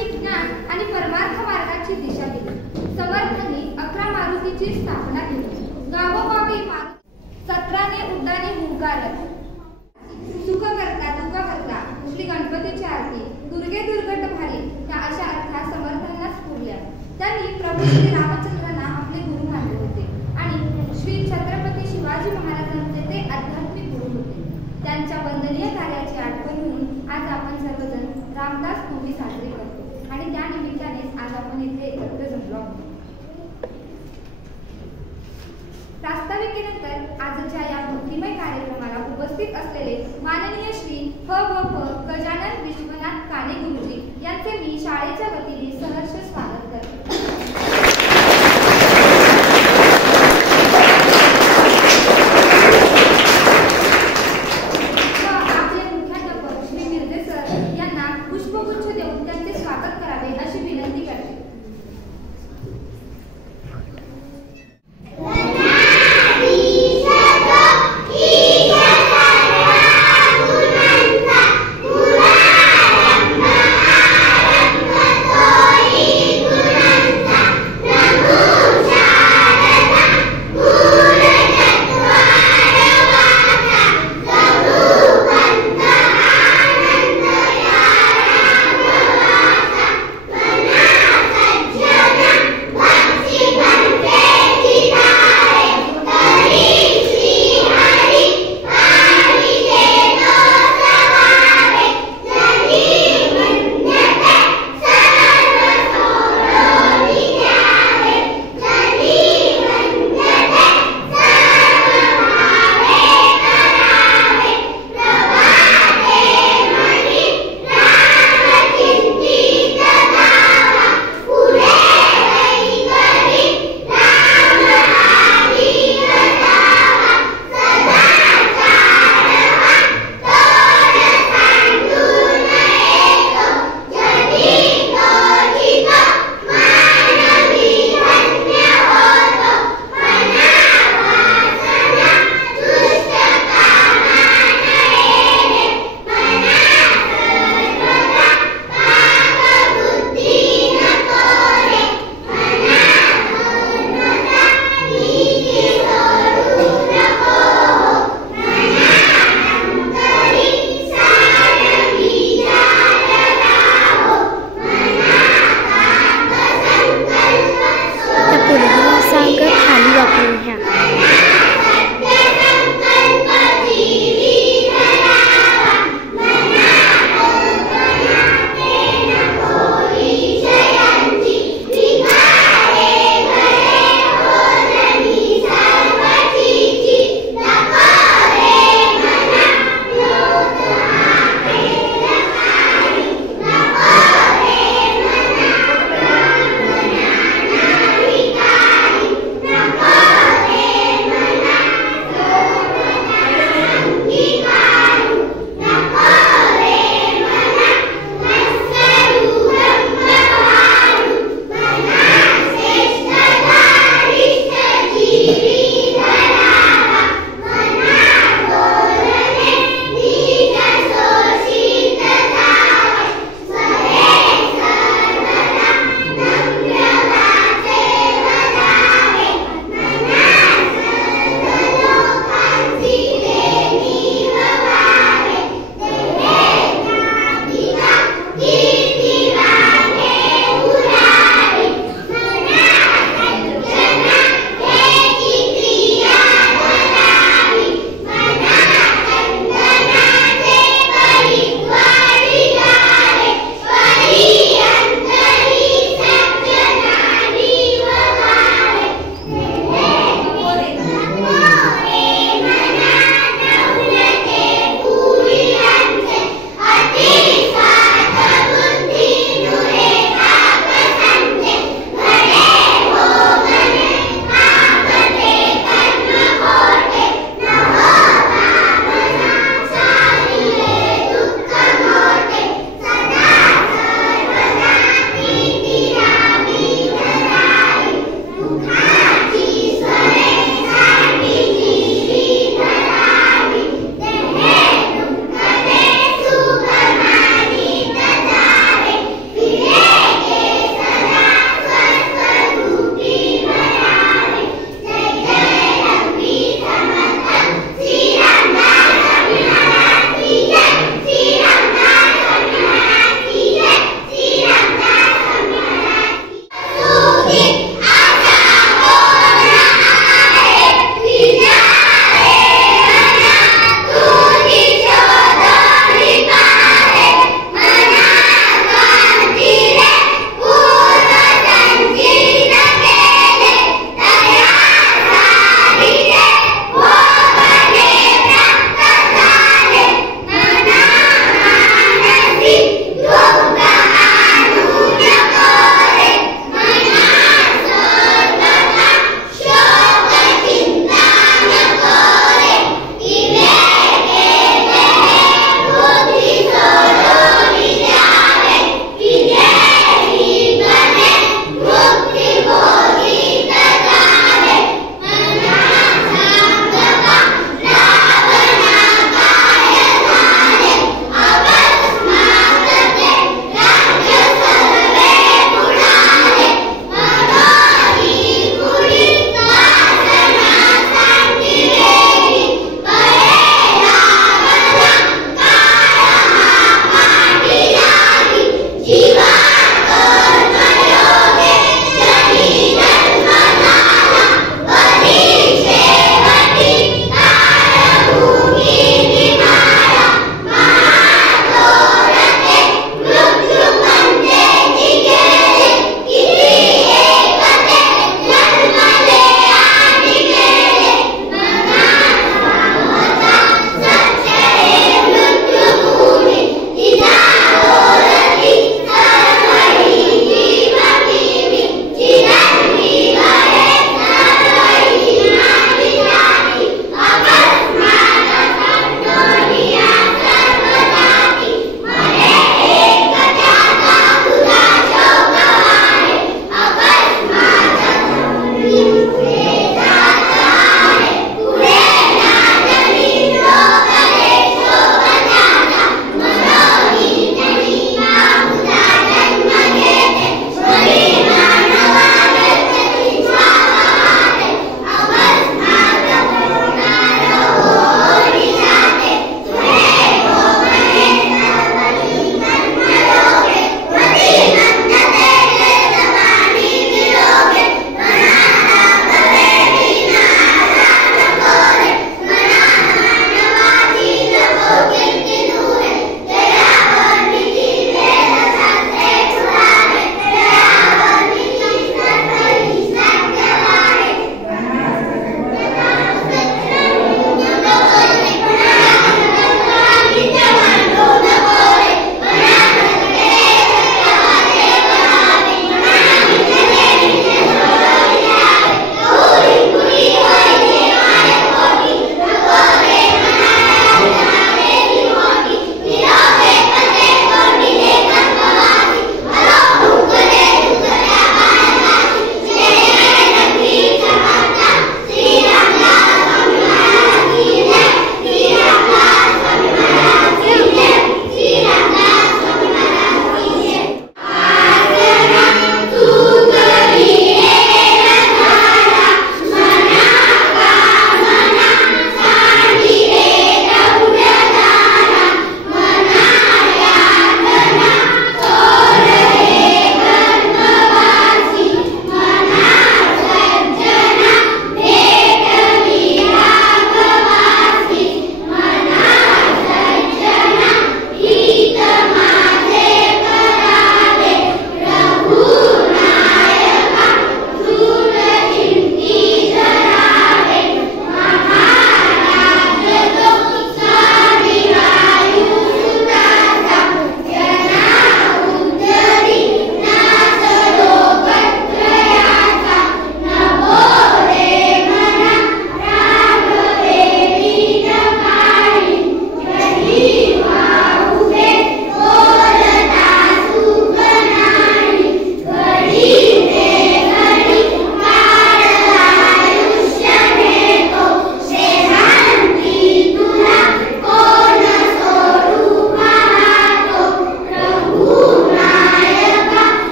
आध्यात्मिक ज्ञान आणि परमार्थ मार्गाची दिशा दिली. समर्थांनी 11 मारुतीची स्थापना केली. गावोगावी 17 उड्डाणे हुंकारत सुख करता दुःख करता श्री गणपतीची आरती, दुर्गे दुर्गट भारी या अशा अर्थात समर्थांना स्फुरल्या. त्यांनी प्रभू श्री रामचंद्रांना आपले गुरु मानले होते आणि श्री छत्रपती शिवाजी महाराजांचे ते आध्यात्मिक गुरु होते. त्यांच्या वंदनीय कार्याची आठवण म्हणून आज आपण सर्वजण रामदास नवमी साजरी करतो आणि त्या निमित्तानेच आज आपण इथे एकत्र जमलो आहोत. प्रास्ताविकेनंतर आजच्या या भक्तिमय कार्यक्रमाला उपस्थित असलेले माननीय श्री गजानन विश्वनाथ काणे गुरुजी यांचे मी शाळेच्या वतीने सहर्ष स्वागत करते. आपले मुख्याध्यापक श्री मिर्झे सर यांना पुष्पगुच्छ देऊन त्यांचे स्वागत करावे अशी विनंती करते. Thank you.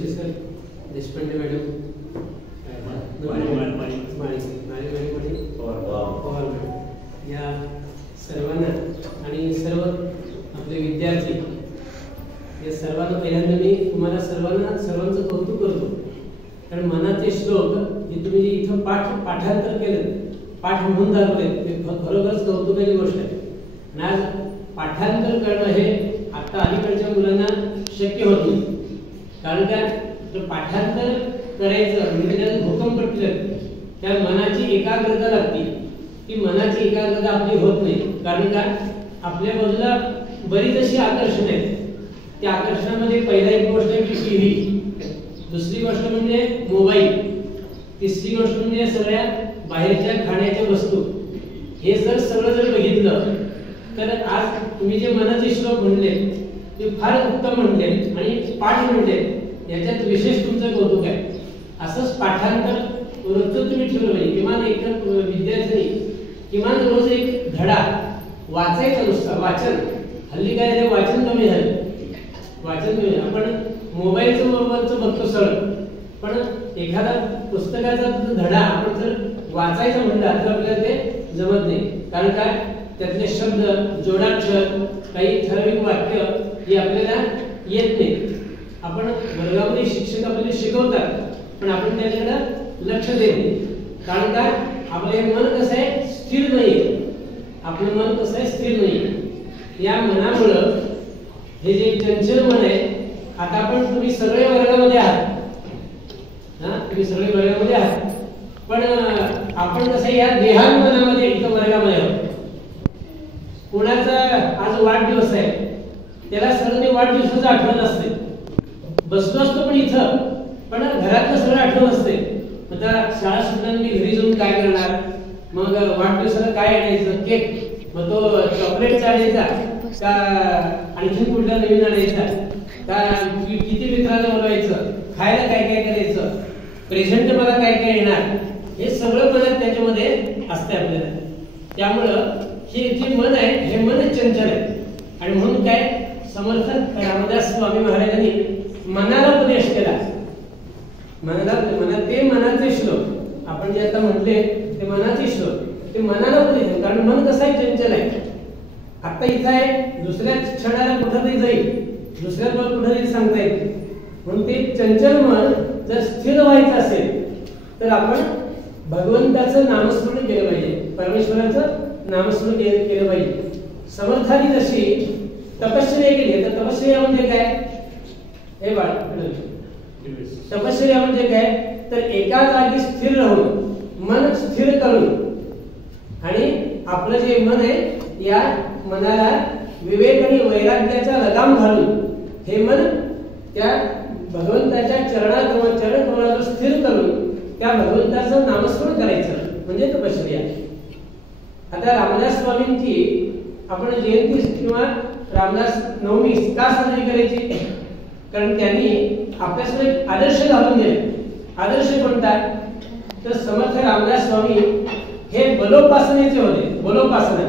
Joshi sir, Deshpande madam, या सर्वांना आणि सर्व आपले विद्यार्थी या सर्वांना पहिल्यांदा मी तुम्हाला सर्वांचं कौतुक करतो. कारण मनाचे श्लोक हे तुम्ही जे इथं पाठांतर केलं, पाठ म्हणून दाखवले, ते खरोखरच कौतुकाची गोष्ट आहे. आणि आज पाठांतर करणं हे आता अलीकडच्या मुलांना शक्य होत नाही. कारण काय, तर पाठांतर करायचं म्हणजे त्यात भूकंपट्टी लागते, त्या मनाची एकाग्रता लागते. ती मनाची एकाग्रता आपली होत नाही. कारण काय, आपल्या बाजूला बरीच अशी आकर्षण आहेत. त्या आकर्षणामध्ये पहिला एक गोष्ट आहे की टीव्ही, दुसरी गोष्ट म्हणजे मोबाईल, तिसरी गोष्ट म्हणजे सगळ्या बाहेरच्या खाण्याच्या वस्तू. हे जर सगळं जर बघितलं तर आज तुम्ही जे मनाचे श्लोक म्हणले ते फार उत्तम म्हणले आणि पाठ म्हणले, याच्यात विशेष तुमचं कौतुक आहे. असंच पाठांतर रोजचं तुम्ही ठेवलं पाहिजे. किमान एक विद्यार्थ्यांनी किमान रोज एक धडा वाचायचा, नुसता वाचन. हल्ली काय आहे, वाचन कमी झालं, वाचन कमी. आपण मोबाईलचं बघतो सरळ, पण एखादा पुस्तकाचा धडा आपण जर वाचायचं म्हटलं तर आपल्याला ते जमत नाही. कारण काय, त्यातले शब्द, जोडाक्षर, काही ठराविक वाक्य हे आपल्याला येत नाही. आपण वर्गामध्ये शिक्षक आपल्याला शिकवतात, पण आपण त्याच्याकडे लक्ष देत नाही. कारण काय, आपलं हे मन कसं आहे, स्थिर नाही. आपलं मन कसं आहे, स्थिर नाही. या मनामुळं हे जे चंचल मन आहे, आता तुम्ही सगळे वर्गामध्ये आहात, तुम्ही सगळे वर्गामध्ये आहात, पण आपण कसं या देहांमनामध्ये इथं वर्गामध्ये आहोत. कोणाचा आज वाढदिवस आहे, त्याला सगळं ते वाढदिवसाचं आठवण असते. बसलो असतो पण इथं, पण घरातलं सगळं आठवण असते. आता शाळा सुटल्यानंतर मी घरी जाऊन काय करणार, मग वाढदिवसाला काय आणायचं, केक, मग तो चॉकलेटचा आणायचा का आणखी कुठला नवीन आणायचा का, किती मित्रांना बोलवायचं, खायला काय काय करायचं, प्रेझेंट मला काय काय येणार, हे सगळं मनात त्याच्यामध्ये असते आपल्याला. त्यामुळं हे जे मन आहे हे मन चंचल आहे. आणि म्हणून काय, समर्थ रामदास स्वामी महाराजांनी मनाला उपदेश केला. ते मनाचे श्लोक आपण जे आता म्हटले ते मनाचे श्लोक, ते मनाला उपदेश. कारण मन कसं आहे, चंचल आहे. आता इथं आहे, दुसऱ्या क्षणाला कुठंतरी जाईल, दुसऱ्या कुठंतरी सांगता येईल. म्हणून ते चंचल मन जर स्थिर व्हायचं असेल तर आपण भगवंताचं नामस्मरण केलं पाहिजे, परमेश्वराचं नामस्मरण केलं पाहिजे. समर्थांनी जशी तपश्चर्या केली, तर तपश्चर्या म्हणजे काय, हे बाळ, तपश्चर्या म्हणजे काय, तर एका जागी स्थिर राहून, मन स्थिर करून, आणि आपलं जे मन आहे या मनाला विवेक आणि वैराग्याचा लगाम घालून हे मन त्या भगवंताच्या चरणकमळावर स्थिर करून त्या भगवंताचं नामस्मरण करायचं म्हणजे तपश्चर्या. आता रामदास स्वामींची आपण जयंती किंवा रामदास नवमी का साजरी करायची, कारण त्यांनी आपल्यासमोर आदर्श घालून दिले. आदर्श कोणता, तर समर्थ रामदास स्वामी हे बलोपासनेचे होते. बलोपासना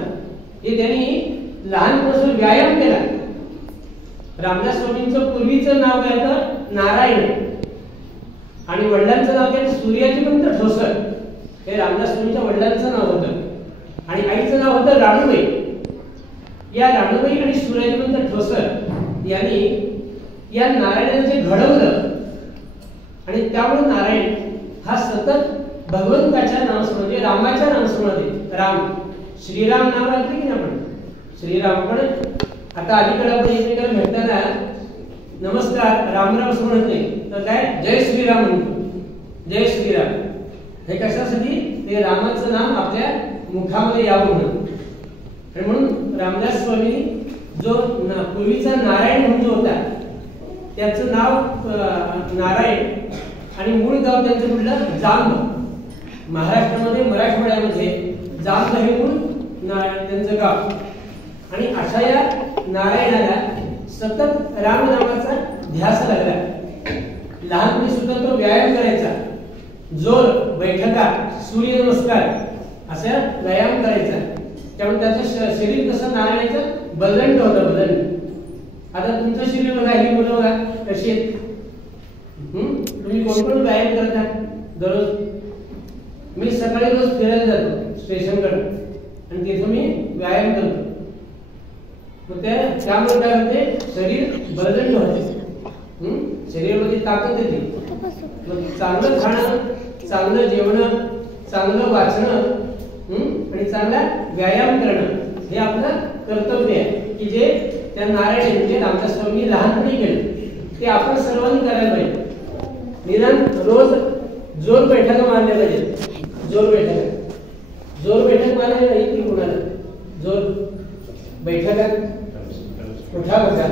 हे त्यांनी लहानपासून व्यायाम केला. रामदास स्वामींचं पूर्वीचं नाव काय होतं, नारायण, आणि वडिलांचं नाव काय, सूर्याजीपंत ठोसर. हे रामदास स्वामींच्या वडिलांचं नाव होतं. आणि आईचं नाव होतं राणूबाई. या राणूबाई आणि सूर्याजीपंत ठोसर यांनी या नारायणाला जे घडवलं, आणि त्यामुळे नारायण हा सतत भगवंताच्या नामस्मरण म्हणजे रामाच्या नामस्मरणात, राम श्रीराम नाव ऐकले की आपण, श्रीराम. पण आता अलीकडे आपण एकमेकांना भेटताना नमस्कार राम राम असं म्हणत नाही, तर काय जय श्रीराम म्हणतो. जय श्रीराम हे कशासाठी, ते रामाचं नाम आपल्या मुखामध्ये यावं म्हणून. आणि म्हणून रामदास स्वामी जो पूर्वीचा नारायण म्हणून होता त्याचं नाव नारायण, आणि मूळ गाव त्यांचं कुठलं, जांब. महाराष्ट्रामध्ये मराठवाड्यामध्ये जांब हे मूळ त्यांचं गाव. आणि अशा या नारायणाला सतत रामनामाचा ध्यास लागला. लहानपणी सुद्धा तो व्यायाम करायचा, जोर, बैठका, सूर्यनमस्कार असा व्यायाम करायचा. त्यामुळे त्याचं शरीर कसं नारायणाचं बदलंट होतं, बदलंट. आता तुमचं शरीर बघा, ही मुलं बघा कशी आहेत, तुम्ही कोण कोण व्यायाम करता दररोज? मी सकाळी रोज फिरायला जातो स्टेशनकडे आणि तिथे मी व्यायाम करतो. मग त्यामुळे काय होते, शरीर बळकट होते, शरीरामध्ये ताकद येते. मग चांगलं खाणं, चांगलं जेवण, चांगलं वाचणं आणि चांगला व्यायाम करणं हे आपलं कर्तव्य आहे की जे त्या नारायण म्हणजे रामदास स्वामींनी लहानपणी केलं ते आपण सर्वांनी करायला पाहिजे. निदान रोज जोर बैठका मारल्या पाहिजे. जोर बैठक मारल्या नाही की कोणाला जोर बैठका उठा बसा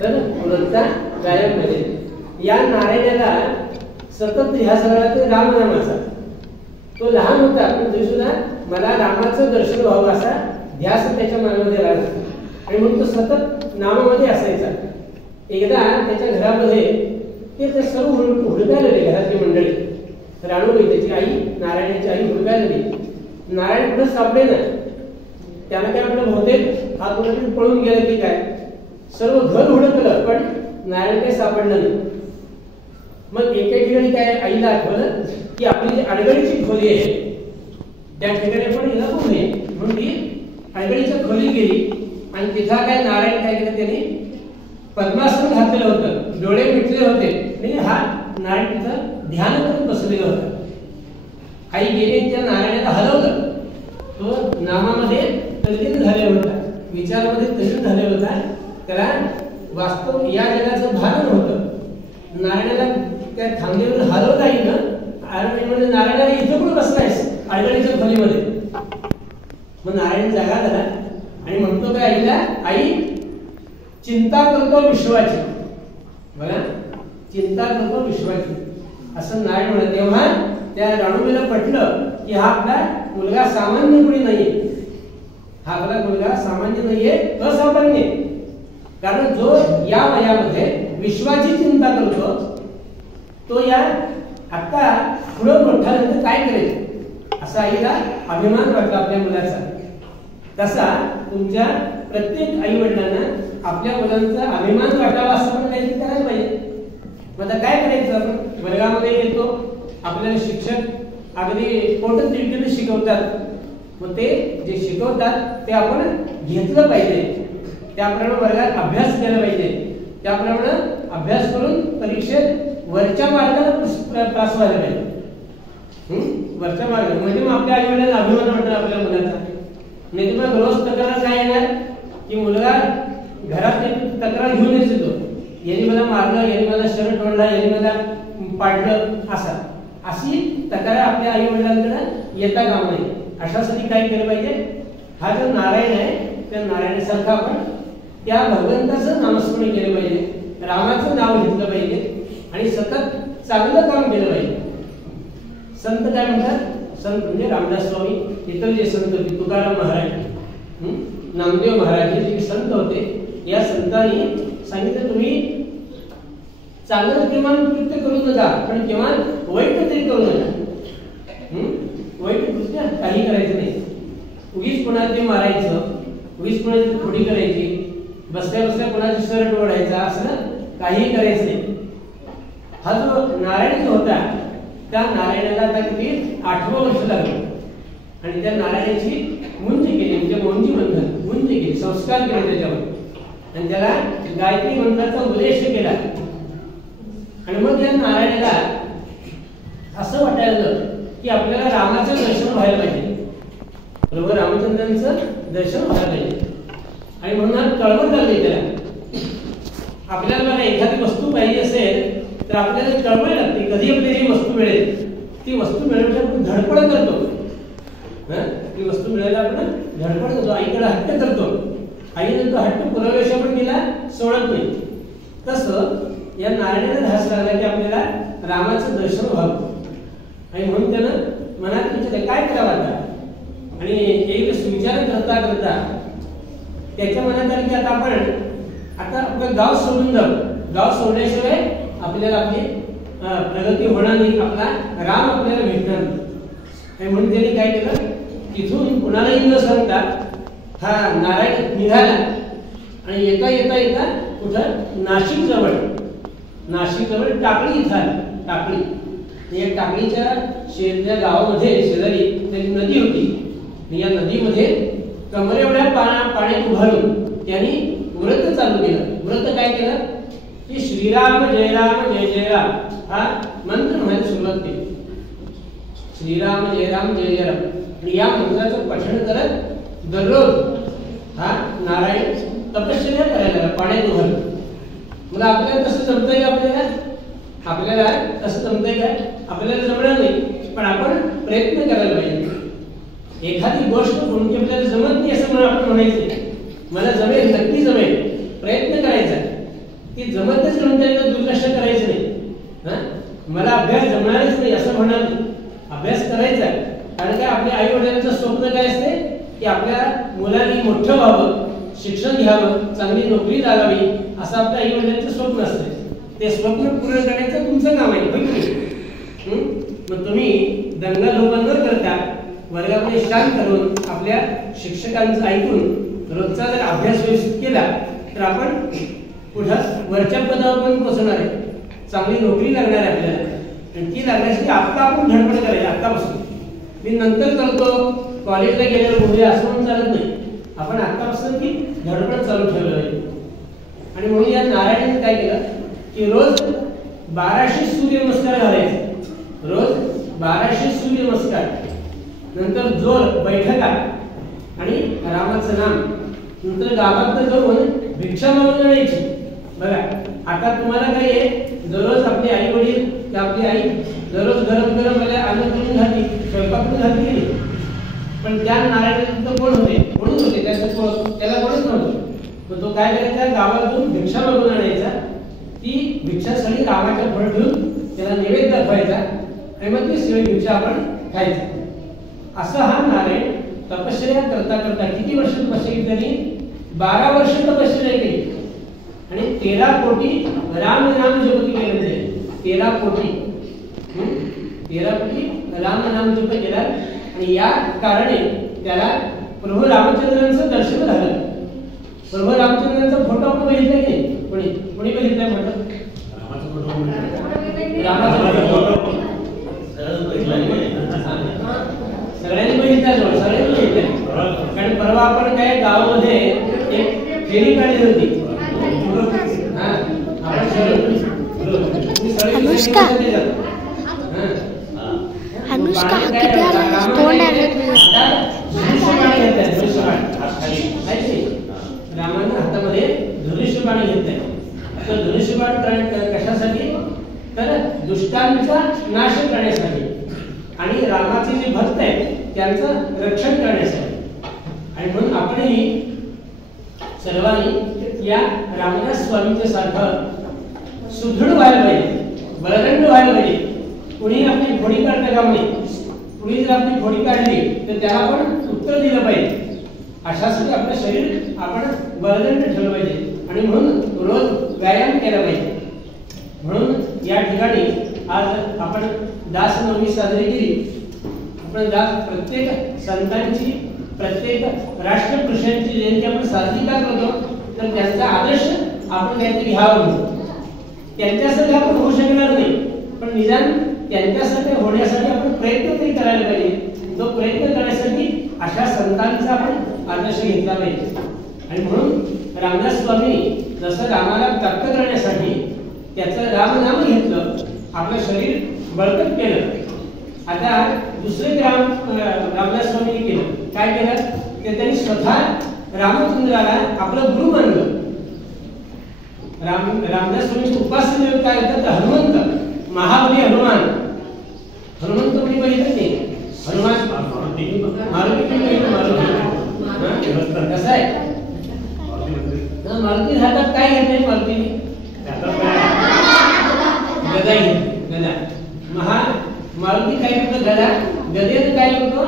तर रोजचा व्यायाम पाहिजे. या नारायणाला सतत ध्यास लागला ते रामनामाचा. तो लहान होता पण तरी सुद्धा मला रामाचं दर्शन व्हावं असा ध्यास त्याच्या मनामध्ये राहिला आणि म्हणून तो सतत नामामध्ये असायचा. एकदा त्याच्या घरामध्ये ते सर्व हुडकायला लागले, घरातली मंडळी. राणूबाई त्याची आई, नारायणाची आई हुडकायला लागली. नारायण कुठं सापडे ना. त्याला काय आपलं बहुतेक हा कुठे पळून गेला की काय. सर्व घर हुडकलं पण नारायण काही सापडलं नाही. मग एके ठिकाणी काय आईला आठवलं की आपली जी अडगळीची खोली आहे त्या ठिकाणी पण हिला बघू नये म्हणून ती अडगळीच्या खोलीत गेली आणि तिथं काय नारायण काय केलं, त्यांनी पद्मासन घातलेलं होतं, डोळे मिटले होते आणि हा नारायण तिथं ध्यान करत बसलेला होता. आई गेली त्या नारायणाला हलवलं. तो नामामध्ये तल्लीन झालेला होता, विचारामध्ये तल्लीन झालेला होता. त्याला वास्तव या जगाचं भान नव्हतं. नारायणाला त्या थांबेवर हलवता येईन आणि म्हणजे नारायणाला इथं पण बसलायस अडगळीच्या खोलीमध्ये. मग नारायण जागा झाला आणि म्हणतो काय आईला, आई चिंता करतो विश्वाची, बघा चिंता करतो विश्वाची असं नारायण म्हणत. तेव्हा त्या राणूबाईला पटलं की हा आपला मुलगा सामान्य कुणी नाहीये, हा आपला मुलगा सामान्य नाहीये, असामान्य. कारण जो या वयामध्ये विश्वाची चिंता करतो तो या आता पुढे मोठा नंतर काय करेल असा आईला अभिमान वाटला आपल्या मुलाचा. तसा तुमच्या प्रत्येक आई वडिलांना आपल्या मुलांचा अभिमान वाटावा असं पण काहीतरी करायला पाहिजे. मग आता काय करायचं, आपण वर्गामध्ये येतो, आपल्याला शिक्षक अगदी पोटच तिडकीने शिकवतात. मग ते जे शिकवतात ते आपण घेतलं पाहिजे, त्याप्रमाणे वर्गात अभ्यास केला पाहिजे, त्याप्रमाणे अभ्यास करून परीक्षेत वरच्या मार्गाला पास व्हायला पाहिजे. वरच्या मार्ग म्हणजे मग आपल्या आई वडिलांना अभिमान वाटणार आपल्या मुलाचा. नाही तर मग रोज तक्रार काय येणार की मुलगा घरात तक्रार घेऊनच येतो, यांनी मला मारलं, यांनी मला शर्ट ओढला, यांनी मला पाडलं, अशी तक्रार आपल्या आई वडिलांकडे येता कामा नये. अशासाठी काय केलं पाहिजे, हा जो नारायण आहे त्या नारायणासारखं आपण त्या भगवंताचं नामस्मरण केलं पाहिजे, रामाचं नाव घेतलं पाहिजे आणि सतत चांगलं काम केलं पाहिजे. संत काय म्हणतात, संत म्हणजे रामदास स्वामी, इतर जे संत होते तुकाराम महाराज, नामदेव महाराज हे जे संत होते, या संतांनी सांगितलं तुम्ही चांगलं किमान कृत्य करू नका पण किमान वाईट तरी करू नका. वाईट कृत्य काही करायचं नाही. उगीच कोणाला ते मारायचं, उगीच कोणाची खोडी करायची, बसल्या बसल्या कोणाची शर्ट ओढायचा, असं काही करायचं नाही. हा जो नारायण जो होता त्या नारायणाला आता किती 8वं वर्ष लागलं आणि त्या नारायणाची मुंज केली, म्हणजे मोंजी म्हणतात, मुंज केली, संस्कार केले त्याच्यावर आणि त्याला गायत्री मंत्राचा उपदेश केला. आणि मग त्या नारायणाला असं वाटायला लागलं की आपल्याला रामाचं दर्शन व्हायला पाहिजे, प्रभू रामचंद्रांचं दर्शन व्हायला पाहिजे. आणि म्हणून कळवळ लागली त्याला. आपल्याला एखादी वस्तू पाहिजे असेल तर आपल्याला कळवळ लागते, कधी आपल्याला ही वस्तू मिळेल. ती वस्तू मिळवण्यासाठी आपण धडपड करतो, ती वस्तू मिळायला आपण धडपड करतो, आईकडे हट्ट करतो. आईने तो हट्ट पुरवल्याशिवाय पण तिला सोडत नाही. तसं या नारायणाला ध्यास लागला की आपल्याला रामाचं दर्शन व्हावं आणि म्हणून त्यानं मनात विचारलं काय करावं आता. आणि एक विचार करता करता त्याच्या मनात आलं की आता आपलं गाव सोडून जाऊ, गाव सोडल्याशिवाय आपल्याला आपली प्रगती होणार नाही, आपला राम आपल्याला भेटणार नाही. म्हणून त्यांनी काय केलं, तिथून कुणालाही न सांगता हा नारायण निघाला आणि येता कुठं नाशिक जवळ टाकळी इथं आलं. टाकळी या टाकळीच्या शेजारच्या गावामध्ये शेजारी एक नदी होती. या नदीमध्ये कमरे एवढ्या पाण्यात उभारून त्यांनी व्रत चालू केलं. व्रत काय केलं की श्रीराम जय राम जय जय राम हा मंत्र म्हणायला सुरुवात केली. श्रीराम जय राम जय जय राम. आणि या मंत्राचं पठण करत दररोज हा नारायण तपश्चर्या करायला पाण्यात उभारलं. मला आपल्याला तसं जमतंय का? आपल्याला तसं जमतंय का? आपल्याला जमणार नाही, पण आपण प्रयत्न करायला पाहिजे. एखादी गोष्ट कोणती आपल्याला जमत नाही असं म्हणून आपण म्हणायचं मला जमेल, नक्की जमेल, प्रयत्न करायचा. ती जमतच म्हणून त्याला दुर्लक्ष करायचं नाही. मला अभ्यास जमणारच नाही असं म्हणणार नाही. अभ्यास करायचा. कारण काय आपल्या आई वडिलांचं स्वप्न काय असते की आपल्या मुलांनी मोठं व्हावं, शिक्षण घ्यावं, चांगली नोकरी लागावी असं आपल्या आई वडिलांचं स्वप्न असते. ते स्वप्न पूर्ण करण्याचं तुमचं काम आहे. मग तुम्ही दंगल न करता वर्गामध्ये शांत करून आपल्या शिक्षकांचं ऐकून रोजचा जर अभ्यास व्यवस्थित केला तर आपण पुढं वरच्या पदावर पण पोहोचणार आहे. चांगली नोकरी लागणार आहे आपल्याला. आणि ती लागण्यासाठी आता आपण धडपड करायची आतापासून. मी नंतर करतो, कॉलेजला गेल्यावर बोलूया असं म्हणून चालत नाही. आपण आतापासून ती धडपड चालू ठेवलं पाहिजे. आणि म्हणून या नारायणाने काय केलं की रोज 1200 सूर्यनमस्कार घालायचे. रोज 1200 सूर्यनमस्कार. नंतर जोर बैठका आणि रामाचं नाम. नंतर गावात जाऊन भिक्षा मागून आणायची. बघा आता तुम्हाला काय आहे, दररोज आपले आई वडील आपली आई दररोज गरम गरम अन्न करून घालती, स्वयंपाक करून घालती. पण त्या नारायणाचे कोण होते? कोणच होते. त्याला कोणच नव्हतं. मग तो काय करायचा, गावातून भिक्षा मागून आणायचा. ती भिक्षासाठी रामाच्या पुढे ठेवून त्याला नैवेद्य दाखवायचा आणि मग ती सगळी भिक्षा आपण खायची. असं हा नारायण तपश्चर्या करता करता किती वर्ष तपश्चर्या केली त्यांनी? 12 वर्ष तपश्चर्या केली. आणि 13 कोटी राम नाम जप केले. 13 कोटी राम नाम जप केला. आणि या कारणे त्याला प्रभू रामचंद्रांचं दर्शन झालं. प्रभू रामचंद्रांचा फोटो आपण बघितला की कोणी कोणी बघितलाय फोटो? सगळ्यांनी बघितला. सगळ्यांनी बघितला. कारण परवा आपण काय गावामध्ये एक फेरी काढली होती. अनुष्का किती आला तोंड आलं रामानं हातामध्ये धनुष्यबाण घेतलंय. तर धनुष्यबाण कशासाठी? तर दुष्टांचा नाश करण्यासाठी आणि रामाचे जे भक्त आहेत त्यांचं रक्षण करण्यासाठी. आणि म्हणून आपणही सर्वांनी या रामदास स्वामींच्या सारखं सुदृढ व्हायला पाहिजे, बलदंड व्हायला पाहिजे. कुणी आपली घोडी काढता कामा नये. कुणी जर आपली घोडी काढली तर त्याला आपण उत्तर दिलं पाहिजे. अशासाठी आपलं शरीर आपण बलदंड ठेवलं पाहिजे आणि म्हणून रोज व्यायाम केला पाहिजे. म्हणून या ठिकाणी आज आपण दास नवमी साजरी केली. आपण प्रत्येक संतांची, प्रत्येक राष्ट्रपुरुषांची जयंती आपण साजरी का करतो? तर त्यांचा आदर्श आपण काहीतरी घ्यावा. त्यांच्यासाठी आपण होऊ शकणार नाही, पण निदान त्यांच्यासाठी होण्यासाठी आपण प्रयत्न तरी करायला पाहिजे. तो प्रयत्न करण्यासाठी अशा संतांचा आपण आदर्श घेतला पाहिजे. आणि म्हणून रामदास स्वामी जसं रामाला प्राप्त करण्यासाठी त्याचं रामनाम घेतलं, आपलं शरीर बळकट केलं. आता दुसरे रामदास स्वामींनी केलं. काय केलं? ते त्यांनी स्वतः रामचंद्राला आपलं गुरु मानलं. रामदास स्वामींची उपासना काय होतं? हनुमंत, महाबली हनुमान. हनुमंत तुम्ही बघितलं की हनुमान मारुती कसं आहे? मारुती हातात काय घेतलंय? मारुतीने गदा घेतली. गदा मारुती काय करतो? गदा गदेनं काय करतो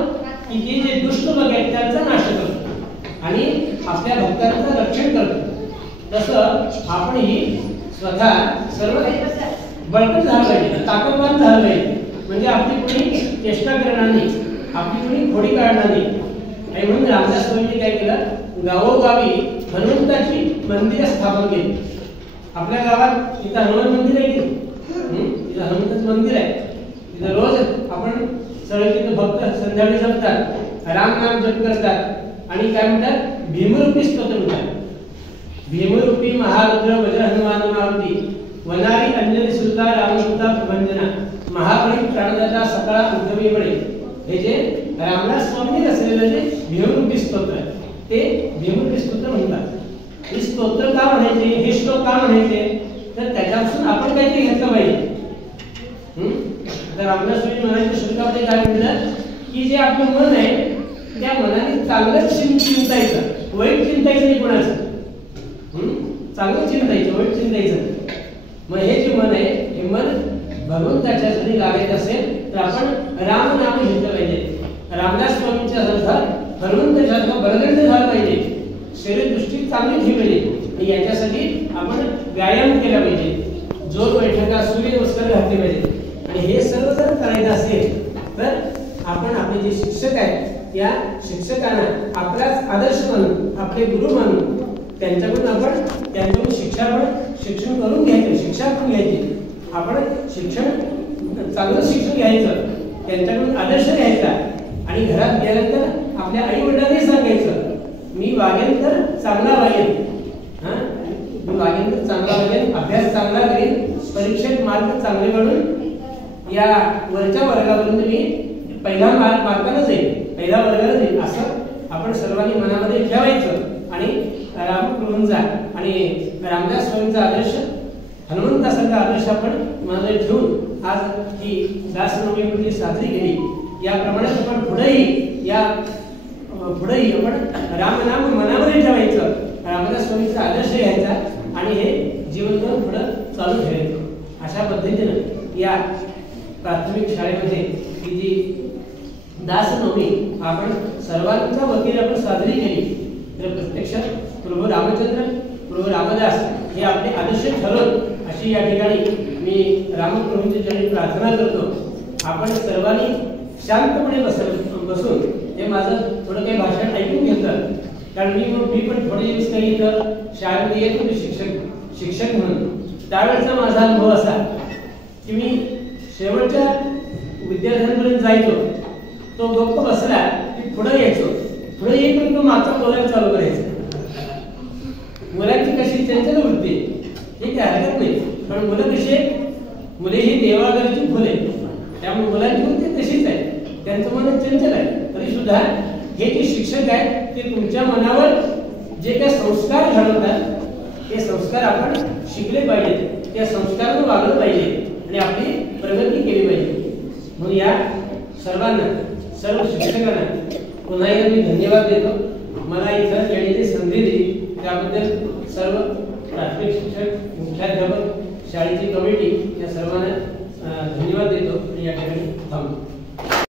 की ते जे दुष्ट लोक आहेत त्यांचा नाश करतो आणि आपल्या भक्तांचं रक्षण करतो. तसं आपणही स्वतः सर्व बळकट झालं पाहिजे, ताकदवान झालं पाहिजे. म्हणजे आपली कोणी चेष्टा करणार नाही, आपली कोणी खोडी काढणार नाही. आणि म्हणून रामदास स्वामींनी काय केलं? गावोगावी हनुमंताची मंदिर स्थापन केली. आपल्या गावात इथं हनुमान मंदिर आहे की इथं हनुमंताचं मंदिर आहे. तिथं रोज आपण सगळे तिथं भक्त संध्याकाळी जपतात, राम नाम जप करतात आणि काय म्हणतात भीमरूपी स्तोत्र म्हणतात. भीमरूपी महारुद्र वज्र हनुमान मारुती वनारी अंजनी सुता रामदूता प्रभंजना महाबळी प्राणदाता सकाळ उद्धवी बळे. हे जे रामदास स्वामी असलेलं जे भीमरूपी स्तोत्र ते भीमरूपी स्तोत्र म्हणतात. हे स्तोत्र का म्हणायचे, हे श्लोक का म्हणायचे, तर त्याच्यापासून आपण काहीतरी घेतलं पाहिजे. तर रामदास स्वामी म्हणायचे श्लोकामध्ये काय म्हटलं की जे आपलं मन आहे त्या मनाने चांगलंच चिंतायचं, वाईट चिंतायचं नाही कोणाचं. चांगलं चिंतायचं, वाईट चिंतायचं. मग हे जे मन आहे हे मन भगवंताच्यासाठी लागायचं असेल तर आपण राम नाम घेतलं पाहिजे. रामदास स्वामींच्या सारखा हनुमंतासारखा बलदंड झाला पाहिजे, शरीर दृष्टी चांगली ठेवली पाहिजे आणि याच्यासाठी आपण व्यायाम केला पाहिजे, जोर बैठका सूर्य नमस्कार घातले पाहिजे. आणि हे सर्व जर करायचं असेल तर आपण आपले जे शिक्षक आहेत या शिक्षकांना आपलाच आदर्श मानून, आपले गुरु मानून त्यांच्याकडून शिक्षण करून घ्यायचं, शिक्षा करून घ्यायची. आपण चांगलं शिक्षण घ्यायचं, त्यांच्याकडून आदर्श घ्यायचा आणि घरात गेल्यानंतर आपल्या आई वडिलांनी सांगायचं मी वागेन तर चांगला वागेन, मी वागेन तर चांगला वागेन, अभ्यास चांगला करेन, परीक्षेत मार्क चांगले काढून या वरच्या वर्गापर्यंत मी पहिला मार्काला जाईल, पहिला वर्गाला जाईल असं आपण सर्वांनी मनामध्ये ठेवायचं. आणि रामकृष्णचा आणि रामदास स्वामींचा आदर्श, हनुमंतासारखा आदर्श आपण मनामध्ये ठेवून आज ही दासनवमी साजरी केली. याप्रमाणे आपण पुढेही आपण रामनाम मनामध्ये ठेवायचं, रामदास स्वामींचा आदर्श घ्यायचा आणि हे जीवनभर पुढं चालू ठेवायचं. अशा पद्धतीनं या प्राथमिक शाळेमध्ये ही जी दासनवमी आपण सर्वांच्या वतीने आपण साजरी केली तर प्रत्यक्षात प्रभू रामचंद्र, प्रभू रामदास हे आपले आदर्श ठरवून अशी या ठिकाणी मी रामप्रभूंची चरणी प्रार्थना करतो. आपण सर्वांनी शांतपणे बसून हे माझं थोडं काही भाषण ऐकून घेतलं, कारण मी पण थोडे दिवस काही इथं शाळेमध्ये येत होते शिक्षक म्हणून. त्यावेळेचा माझा अनुभव असा की मी शेवटच्या विद्यार्थ्यांपर्यंत जायचो, तो गप्प बसला की पुढे यायचो, पुढे येऊन तो मागचा बोलायला चालू करायचा. मुलांची कशी चंचल वृत्ती, हे काय हरकत नाही, पण मुले ही देवाघरची फुले, त्यामुळे मुलांची वृत्ती तशीच आहे, त्यांचं मन चंचल आहे. तरी सुद्धा हे जे शिक्षक आहेत ते तुमच्या मनावर जे काही संस्कार घडवतात ते संस्कार आपण शिकले पाहिजेत, त्या संस्कारानं वागलं पाहिजे आणि आपली प्रगती केली पाहिजे. म्हणून या सर्व शिक्षकांना पुन्हा एकदा मी धन्यवाद देतो. मला इथं येण्याची संधी दिली त्याबद्दल सर्व प्राथमिक शिक्षक, मुख्याध्यापक, शाळेची कमिटी या सर्वांना धन्यवाद देतो आणि या ठिकाणी थांबतो.